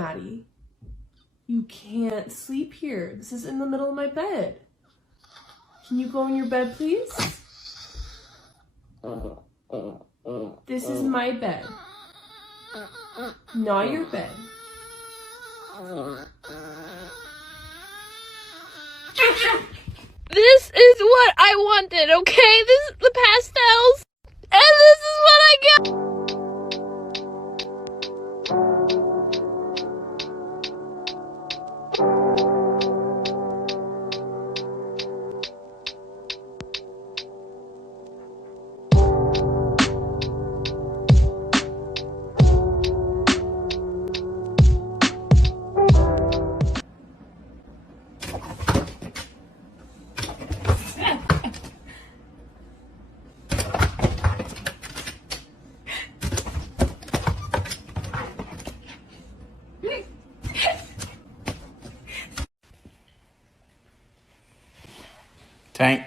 Maddie. You can't sleep here. This is in the middle of my bed. Can you go in your bed, please? This is my bed, not your bed. This is what I wanted, okay? This is the pastels, and this is what I got. Tank.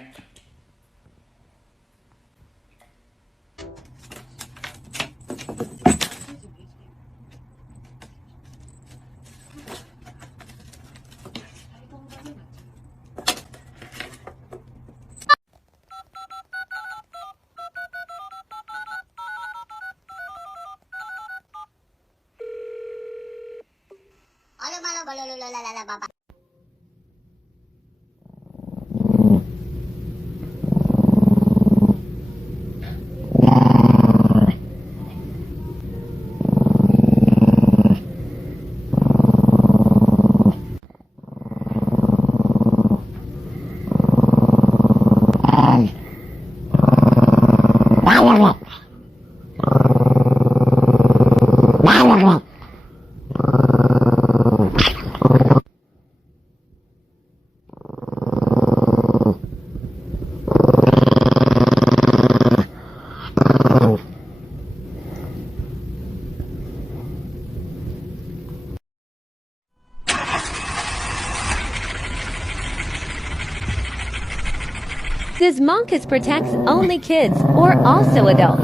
This Monkus protects only kids or also adults.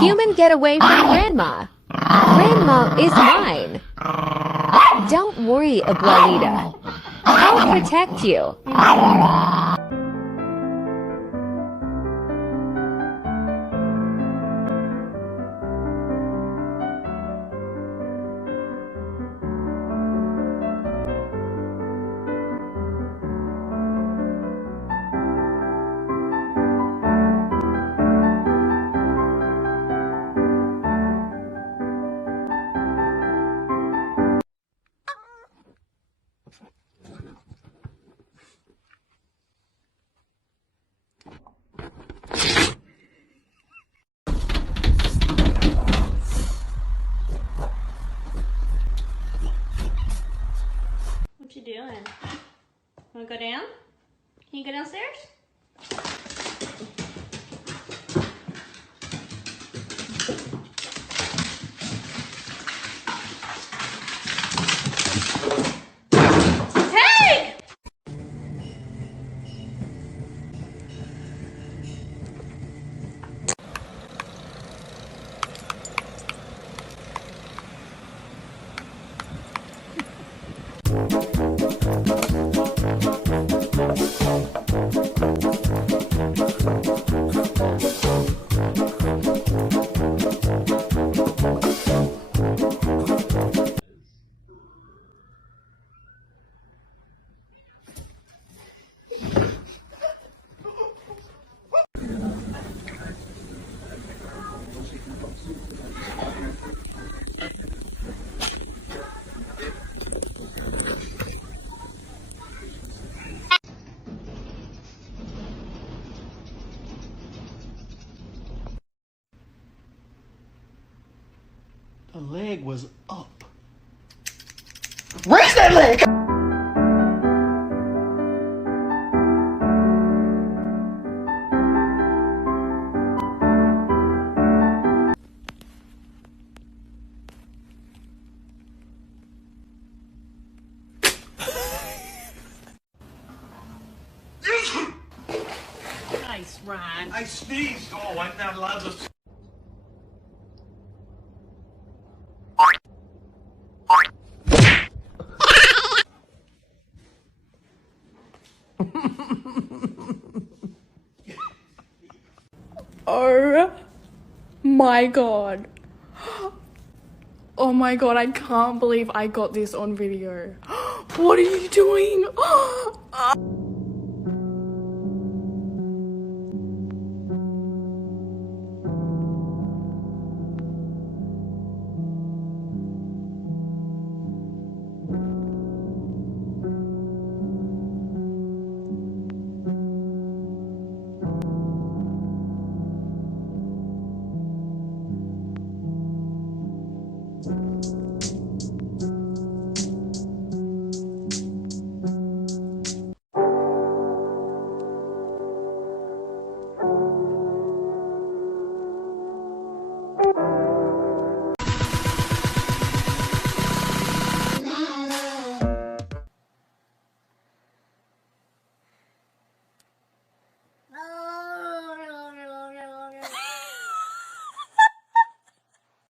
Human, get away from Grandma. Grandma is mine. Don't worry, Abuelita. I'll protect you. What you doing? Wanna go down? Can you go downstairs? Hey! The leg was up. Raise that leg! Nice, Ron. I sneezed. Oh, I'm not allowed to. Oh my god. Oh my god, I can't believe I got this on video. What are you doing?